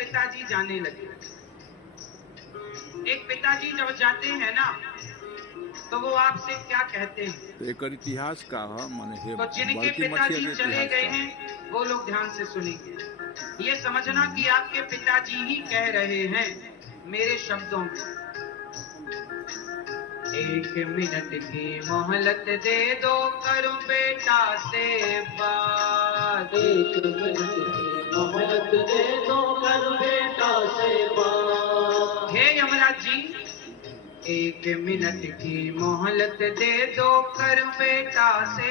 पिताजी जाने लगे। एक पिताजी जब जाते हैं ना तो वो आपसे क्या कहते हैं? एक इतिहास का माने तो जिनके पिताजी चले गए हैं वो लोग ध्यान से सुनेंगे। ये समझना कि आपके पिताजी ही कह रहे हैं मेरे शब्दों में। एक मिनट की मोहलत दे दो, करूं बेटा से बात। एक मिनट की मोहलत दे दो, करूं बेटा से बात। हे यमराज जी, एक मिनट की मोहलत दे दो, कर बेटा से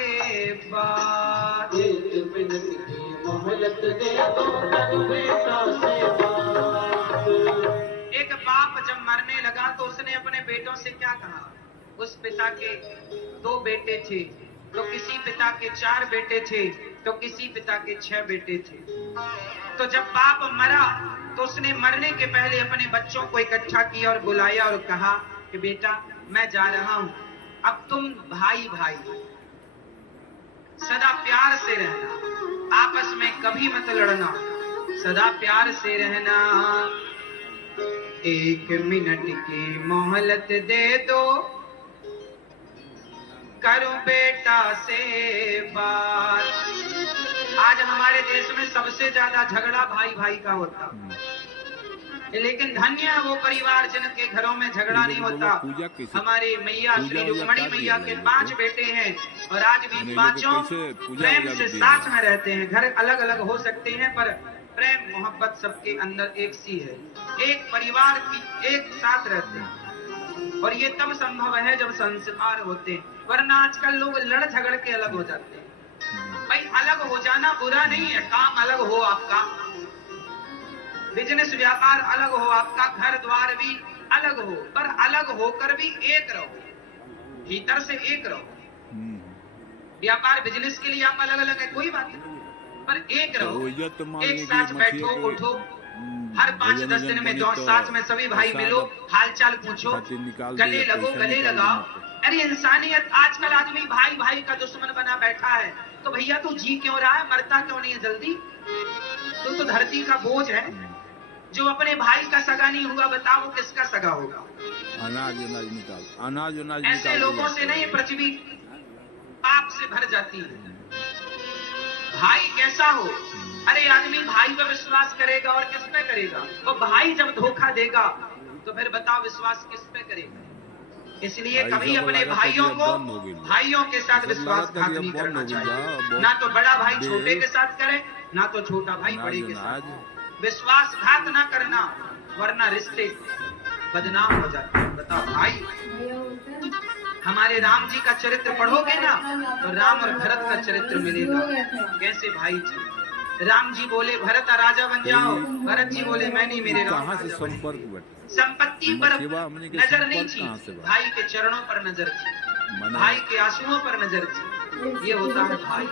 बात। एक मिनट की मोहलत दे दो, कर बेटा से बात। एक बाप जब मरने लगा तो उसने अपने बेटों से क्या कहा? उस पिता के 2 बेटे थे, तो किसी पिता के 4 बेटे थे, तो किसी पिता के 6 बेटे थे। तो जब बाप मरा तो उसने मरने के पहले अपने बच्चों को इकट्ठा किया और बुलाया और कहा कि बेटा मैं जा रहा हूं, अब तुम भाई भाई सदा प्यार से रहना, आपस में कभी मत लड़ना, सदा प्यार से रहना। एक मिनट की मोहलत दे दो, करूं बेटा से बात। आज हमारे देश में सबसे ज्यादा झगड़ा भाई भाई का होता, लेकिन धन्य है वो परिवार जिनके घरों में झगड़ा नहीं होता। हमारे मैया श्री रुक्मणी मैया के 5 बेटे हैं और आज भी पांचों प्रेम से साथ में रहते हैं। घर अलग अलग हो सकते हैं पर प्रेम मोहब्बत सबके अंदर एक सी है, एक परिवार की एक साथ रहते हैं। और ये तब संभव है जब संस्कार होते हैं, वरना आजकल लोग लड़ झगड़ के अलग हो जाते हैं। भाई अलग हो जाना बुरा नहीं है, काम अलग हो आपका, बिजनेस व्यापार अलग हो आपका, घर द्वार भी अलग हो, पर अलग होकर भी एक रहो, भीतर से एक रहो। व्यापार बिजनेस के लिए आप अलग अलग है कोई बात नहीं, पर एक रहो, एक साथ बैठो उठो, हर 5-10 दिन में 2 साथ में सभी भाई मिलो, हालचाल पूछो, गले लगो, गले लगाओ। अरे इंसानियत, आजकल आदमी भाई भाई का दुश्मन बना बैठा है, तो भैया तू जी क्यों रहा है, मरता क्यों नहीं है जल्दी? तू तो धरती का बोझ है। जो अपने भाई का सगा नहीं हुआ बताओ किसका सगा होगा? अनाज निकाल, अनाज ऐसे लोगों से नहीं पृथ्वी पाप से भर जाती है। भाई कैसा हो, अरे आदमी भाई पर विश्वास करेगा और किस पे करेगा? तो भाई जब धोखा देगा तो फिर बताओ विश्वास किस पे करेगा? इसलिए कभी अपने भाइयों को भाइयों के साथ विश्वासघात नहीं करना चाहिए। ना तो बड़ा भाई छोटे के साथ करे, ना तो छोटा भाई बड़े के साथ। विश्वासघात ना करना, वरना रिश्ते बदनाम हो जाते हैं। बताओ भाई, हमारे राम जी का चरित्र पढ़ोगे ना तो राम और भरत का चरित्र मिलेगा। कैसे भाई जी? राम जी बोले भरत राजा बन जाओ, भरत जी बोले मैं नहीं, मेरे राम से संपर्क, संपत्ति पर नजर नहीं थी, भाई के चरणों पर नजर थी, भाई के आंसुओं पर नजर थी। ये होता है भाई।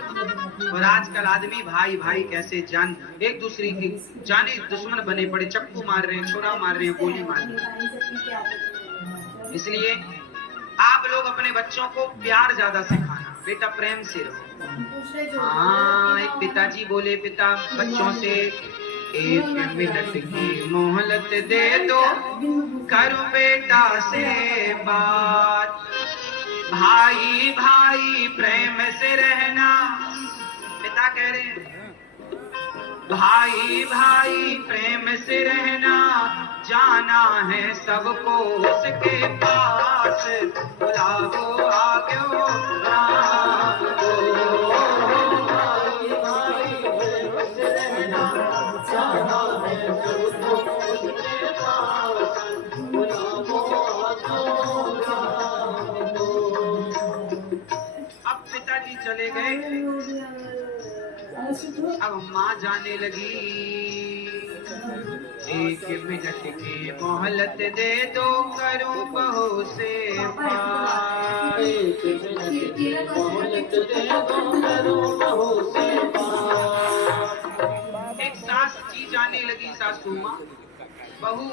और आजकल आदमी भाई भाई कैसे जान एक दूसरे की जाने दुश्मन बने पड़े, चक्कू मार रहे हैं, छोरा मार रहे हैं, गोली मार रहे हैं। इसलिए आप लोग अपने बच्चों को प्यार ज्यादा सिखाना, बेटा प्रेम से रहो। हाँ, एक पिताजी बोले पिता बच्चों से एक मिनट की मोहलत दे दो, करूं बेटा से बात। भाई भाई प्रेम से रहना, पिता कह रहे हैं भाई भाई प्रेम से रहना, जाना है सबको उसके पास, बुलाओ आगे राम को। भाई भाई प्रेम से रहना, जाना है सबको उसके पास, बुलाओ आगे राम को। अब पिताजी चले गए, अब माँ जाने लगी, एक मिनट की मोहलत दे दो, करूं बहू से बात। एक मिनट की मोहलत दे दो, करूं बहू से बात। एक सास जी जाने लगी, सासू माँ बहू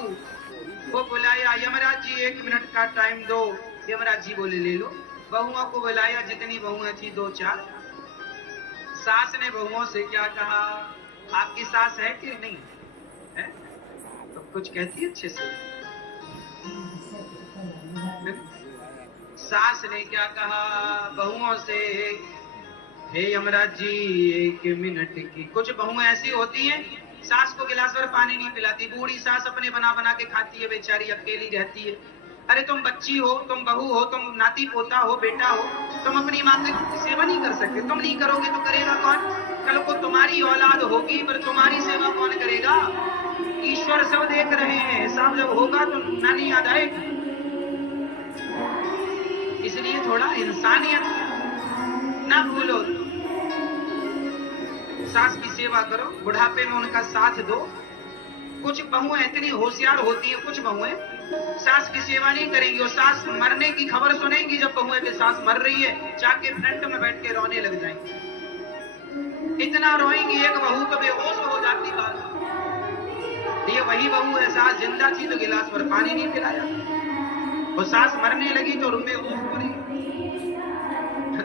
को बुलाया, यमराज जी 1 मिनट का टाइम दो। यमराज जी बोले ले लो। बहुओं को बुलाया, जितनी बहुएं थी 2-4। सास ने बहुओं से क्या कहा, आपकी सास है कि नहीं है? तो कुछ कहती है अच्छे से। सास ने क्या कहा बहुओं से, हे यमराज जी 1 मिनट की। कुछ बहुएं ऐसी होती हैं, सास को गिलास भर पानी नहीं पिलाती। बूढ़ी सास अपने बना बना के खाती है, बेचारी अकेली रहती है। अरे तुम बच्ची हो, तुम बहू हो, तुम नाती पोता हो, बेटा हो, तुम अपनी माँ की सेवा नहीं कर सकते। तुम नहीं करोगे तो करेगा कौन? कल को तुम्हारी औलाद होगी, पर तुम्हारी सेवा कौन करेगा? ईश्वर सब देख रहे हैं, सब जब होगा तो नानी याद आएगी। इसलिए थोड़ा इंसानियत ना भूलो, सास की सेवा करो, बुढ़ापे में उनका साथ दो। कुछ बहुएं इतनी होशियार होती है, कुछ बहुएं सास की सेवा नहीं करेंगी, और सास मरने की खबर सुनेंगी जब बहुएं की सास मर रही है, जाके फ्रंट में बैठ के रोने लग जाएंगी। इतना रोएंगी, एक बहू तो बेहोश हो जाती बात। ये वही बहू है, सास जिंदा थी तो गिलास पर पानी नहीं पिलाया, और सास मरने लगी तो बेहोश हो रही।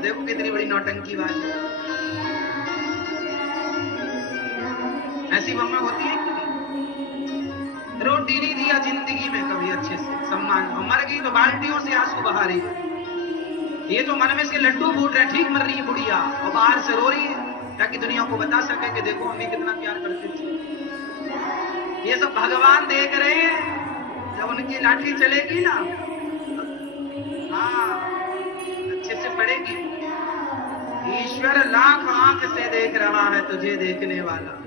देखो कितनी बड़ी नौटंकी बात है। ऐसी बहुएं होती है कि रोटी नहीं दिया जिंदगी में कभी अच्छे से सम्मान, मर गई तो बाल्टियों से आंसू बहा रही है। ये तो मन में से लड्डू फूट रहे, ठीक मर रही है बुढ़िया, और बाहर से रो रही है ताकि दुनिया को बता सके कि देखो हमें कितना प्यार करते थे। ये सब भगवान देख रहे हैं, जब उनकी लाठी चलेगी ना, हाँ अच्छे से पड़ेगी। ईश्वर लाख आंख से देख रहा है तुझे देखने वाला,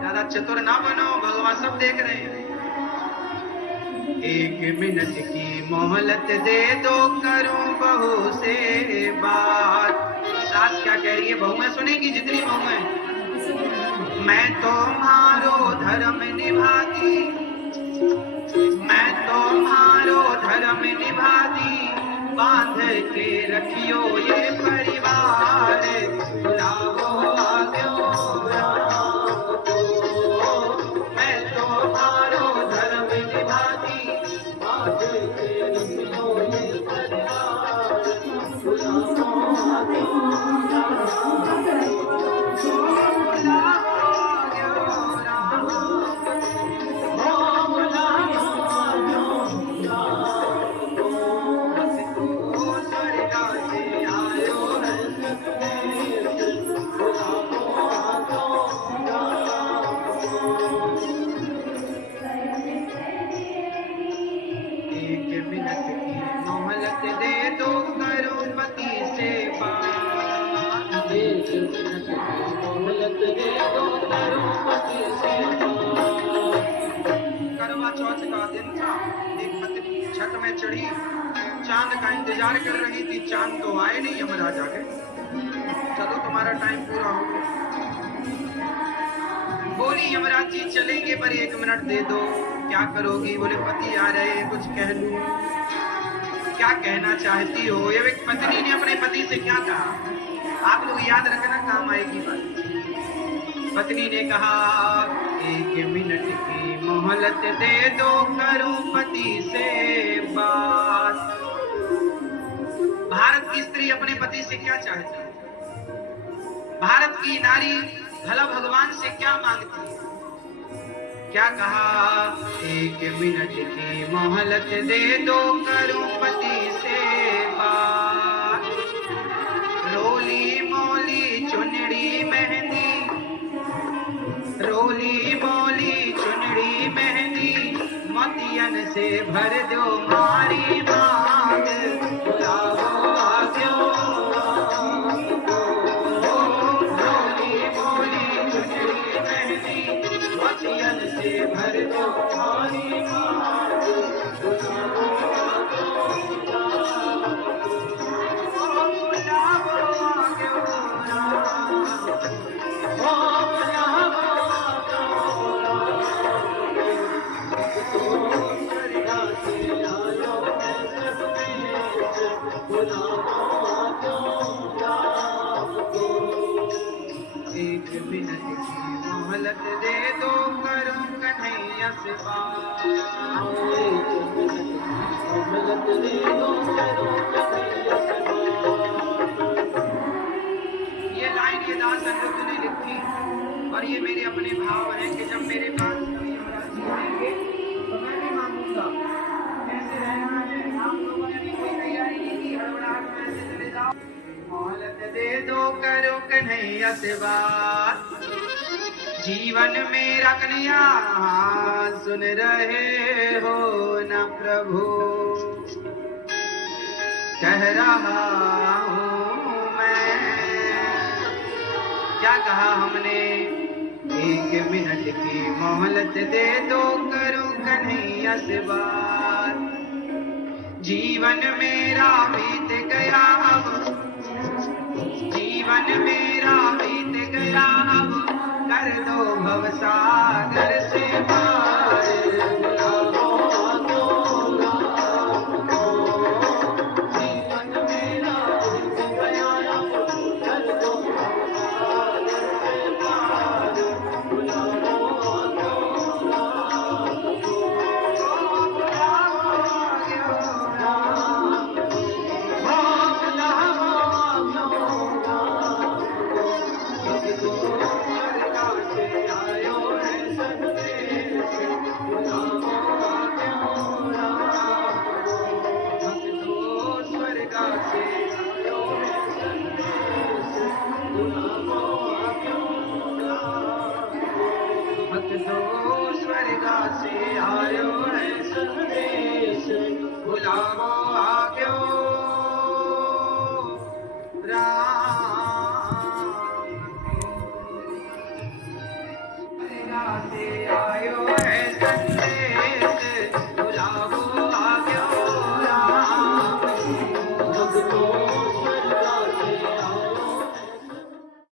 ज्यादा चतुर ना बनो, भगवान सब देख रहे हैं। 1 मिनट की मोहलत दे दो, करूं बहू से बात। सास क्या कह रही है, बहुएं सुनेगी जितनी बहुएं। मैं तुम्हारो धर्म निभाती, मैं तुम्हारो धर्म निभाती, बांध के रखियो ये परिवार, बुलाओ आगे चढ़ी, चांद का इंतजार कर रही थी, चांद तो आए नहीं, यमराज आ गए। चलो तुम्हारा टाइम पूरा हो गया। बोली यमराज जी चलेंगे पर 1 मिनट दे दो। क्या करोगी? बोले पति आ रहे, कुछ कह लूं। क्या कहना चाहती हो? ये एक पत्नी ने अपने पति से क्या कहा, आप लोग याद रखना, काम आएगी बात। पत्नी ने कहा 1 मिनट की मोहलत दे दो, करूं पति से बात। भारत की स्त्री अपने पति से क्या चाहती है? भारत की नारी भला भगवान से क्या मांगती है? क्या कहा, 1 मिनट की मोहलत दे दो करूं पति से बात। रोली मोली चुनड़ी मेहंदी, रोली मोली चुनड़ी मेहंदी, मोतियन से भर दो मारी मांग। बुलाओ आज्ञो रोली मोली चुनड़ी मेहंदी, मोतियन से भर दो मारी मांग। बुलाओ एक मिनट की मोहलत दे दो करूं कन्हैया से बात। मोहलत दे दो करूं कन्हैया से बात। ये लाइन ये दास अनिरुद्ध ने लिखी और ये मेरे अपने भाव हैं कि जब मेरे पास कभी युवराज जी आएंगे तो मैं भी मांगूंगा ऐसे रहना है। आप लोगों ने भी कोई तैयारी नहीं की, हड़बड़ाहट में ऐसे चले जाओ। मोहलत दे दो करो कन्हैया से बात। जीवन मेरा कन्हैया सुन रहे हो न प्रभु, कह रहा हूँ मैं। क्या कहा हमने, 1 मिनट की मोहलत दे दो करूं कन्हैया से बात। जीवन मेरा बीत गया अब, जीवन मेरा बीत गया अब, कर दो भवसागर